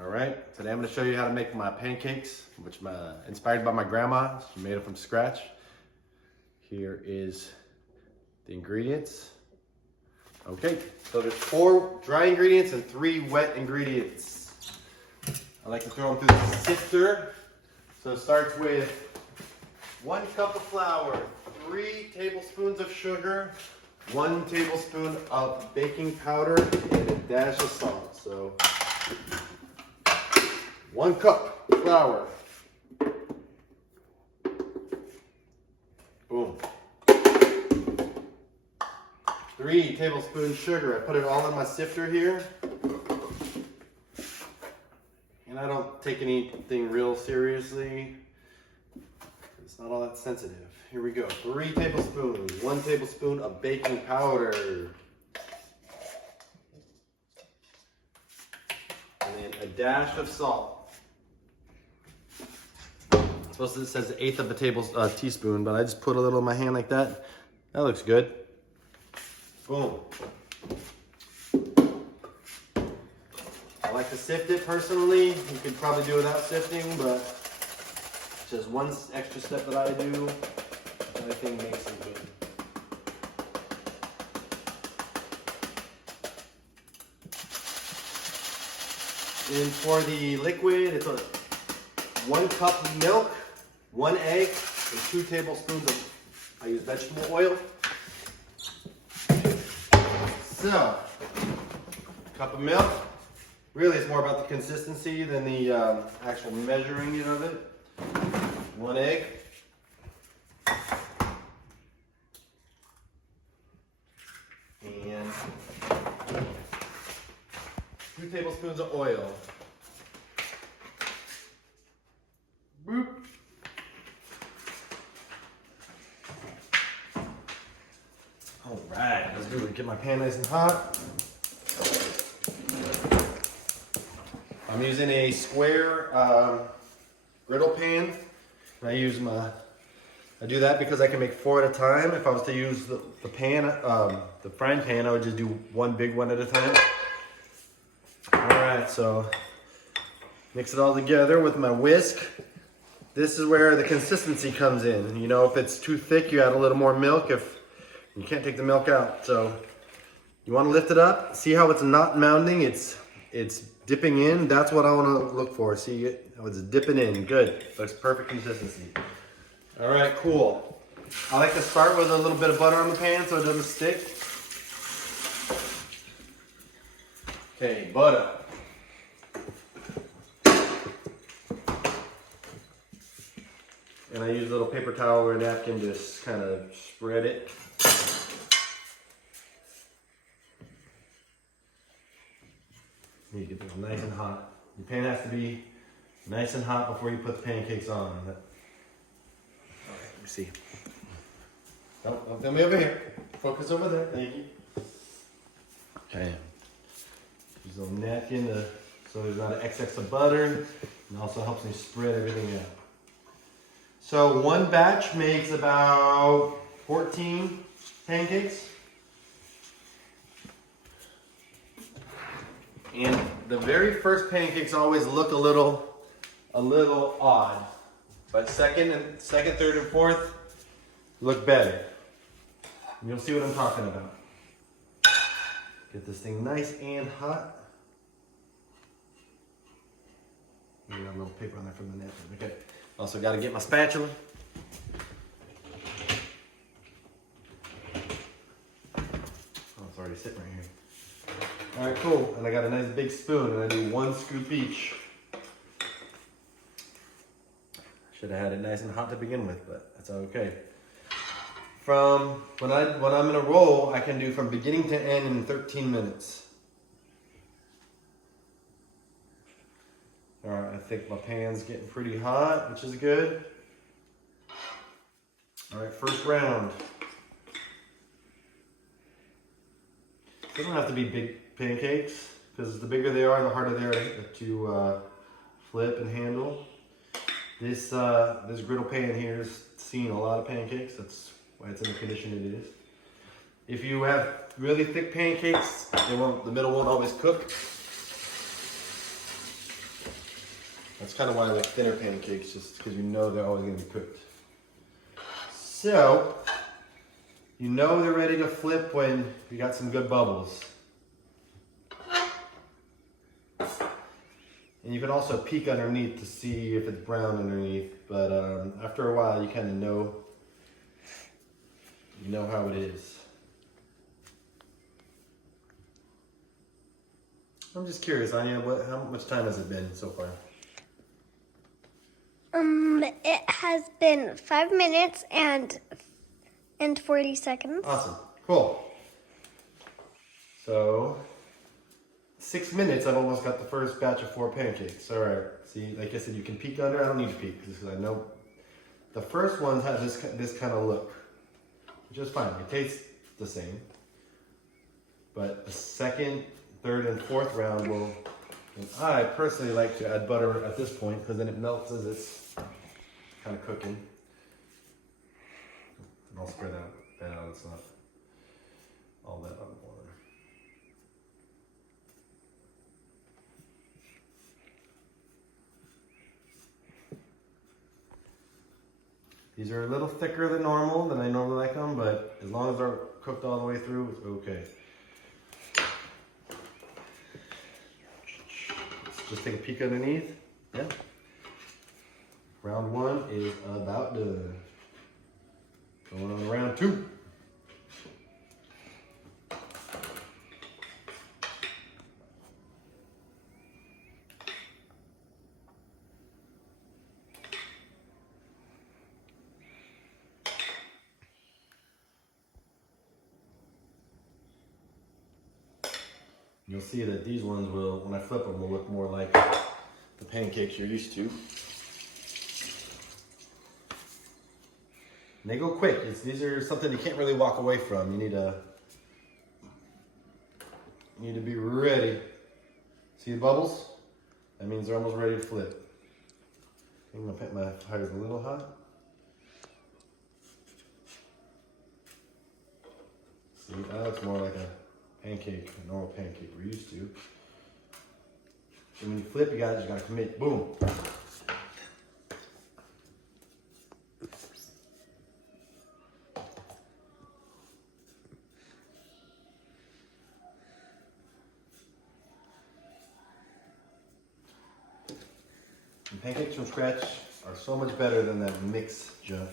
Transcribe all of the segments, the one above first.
All right, today I'm going to show you how to make my pancakes, which inspired by my grandma. She made them from scratch. Here is the ingredients. Okay, so there's 4 dry ingredients and 3 wet ingredients. I like to throw them through the sifter. So it starts with 1 cup of flour, 3 tablespoons of sugar, 1 tablespoon of baking powder, and a dash of salt. So 1 cup flour. Boom. 3 tablespoons sugar. I put it all in my sifter here. And I don't take anything real seriously. It's not all that sensitive. Here we go. 3 tablespoons. 1 tablespoon of baking powder. And then a dash of salt. It says 1/8 of a teaspoon, but I just put a little in my hand like that. That looks good. Boom. I like to sift it personally. You could probably do without sifting, but just one extra step that I do that I think makes it good. And for the liquid, it's 1 cup of milk, 1 egg, and 2 tablespoons of, I use vegetable oil. So, cup of milk. Really, it's more about the consistency than the actual measuring of it. 1 egg. And 2 tablespoons of oil. Boop. All right, let's do it. Get my pan nice and hot. I'm using a square griddle pan. I do that because I can make 4 at a time. If I was to use the pan, the frying pan, I would just do 1 big one at a time. All right, so mix it all together with my whisk. This is where the consistency comes in. You know, if it's too thick, you add a little more milk. If you can't take the milk out, so you want to lift it up. See how it's not mounding? It's dipping in. That's what I want to look for. See how it's dipping in. Good. Looks perfect consistency. All right, cool. I like to start with a little bit of butter on the pan so it doesn't stick. Okay, butter. And I use a little paper towel or a napkin to just kind of spread it. You get this nice and hot. Your pan has to be nice and hot before you put the pancakes on. All right, let me see. Don't film me over here. Focus over there. Thank you. Okay. Use a little napkin so there's not an excess of butter. And also helps me spread everything out. So 1 batch makes about 14 pancakes. And the very first pancakes always look a little odd, but second, third, and fourth look better. And you'll see what I'm talking about. Get this thing nice and hot. I got a little paper on there from the napkin. Okay. Also got to get my spatula. Oh, it's already sitting right here. All right, cool. And I got a nice big spoon, and I do 1 scoop each. Should have had it nice and hot to begin with, but that's okay. From when I'm gonna roll, I can do from beginning to end in 13 minutes. All right, I think my pan's getting pretty hot, which is good. All right, first round. They don't have to be big pancakes, because the bigger they are, the harder they are to flip and handle. This griddle pan here has seen a lot of pancakes. That's why it's in the condition it is. If you have really thick pancakes, the middle won't always cook. That's kind of why I like thinner pancakes, just because you know they're always going to be cooked. So, you know they're ready to flip when you got some good bubbles. And you can also peek underneath to see if it's brown underneath, but after a while you kind of know, how it is. I'm just curious, Anya, how much time has it been so far? It has been 5 minutes and 40 seconds. Awesome, cool. So, 6 minutes, I've almost got the first batch of 4 pancakes. All right, see, like I said, you can peek under. I don't need to peek because I know the first ones have this kind of look, which is fine. It tastes the same. But the second, third, and fourth round will, and I personally like to add butter at this point because then it melts as it's kind of cooking. And I'll spread that out. It's not all that on water. These are a little thicker than normal, than I normally like them, but as long as they're cooked all the way through, it's okay. Let's just take a peek underneath. Yeah. Round 1 is about done. Going on to round 2. You'll see that these ones will, when I flip them, will look more like the pancakes you're used to. And they go quick. These are something you can't really walk away from. You need to be ready. See the bubbles? That means they're almost ready to flip. I'm gonna put my fire's a little hot. See, that looks more like a pancake, a normal pancake we're used to. And when you flip, you just gotta commit. Boom. And pancakes from scratch are so much better than that mixed junk.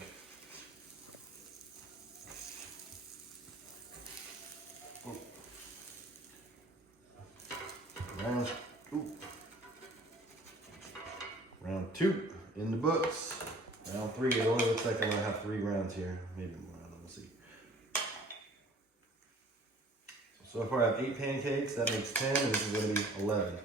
Round 2 in the books. Round 3, it only looks like I'm gonna have 3 rounds here. Maybe more, I don't know, we'll see. So far I have 8 pancakes, that makes 10, and this is gonna be 11.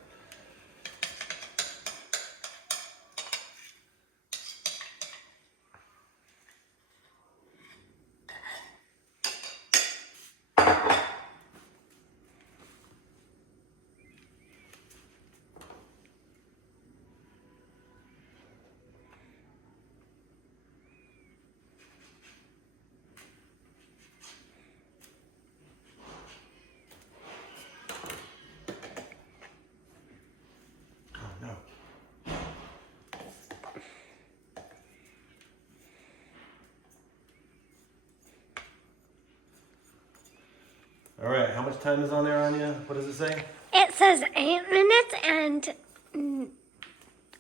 All right, how much time is on there, Anya? What does it say? It says 8 minutes and,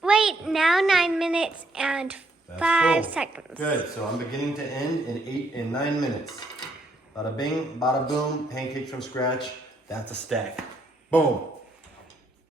wait, now 9 minutes and 5 seconds. Good, so I'm beginning to end in 9 minutes. Bada bing, bada boom, pancakes from scratch. That's a stack. Boom.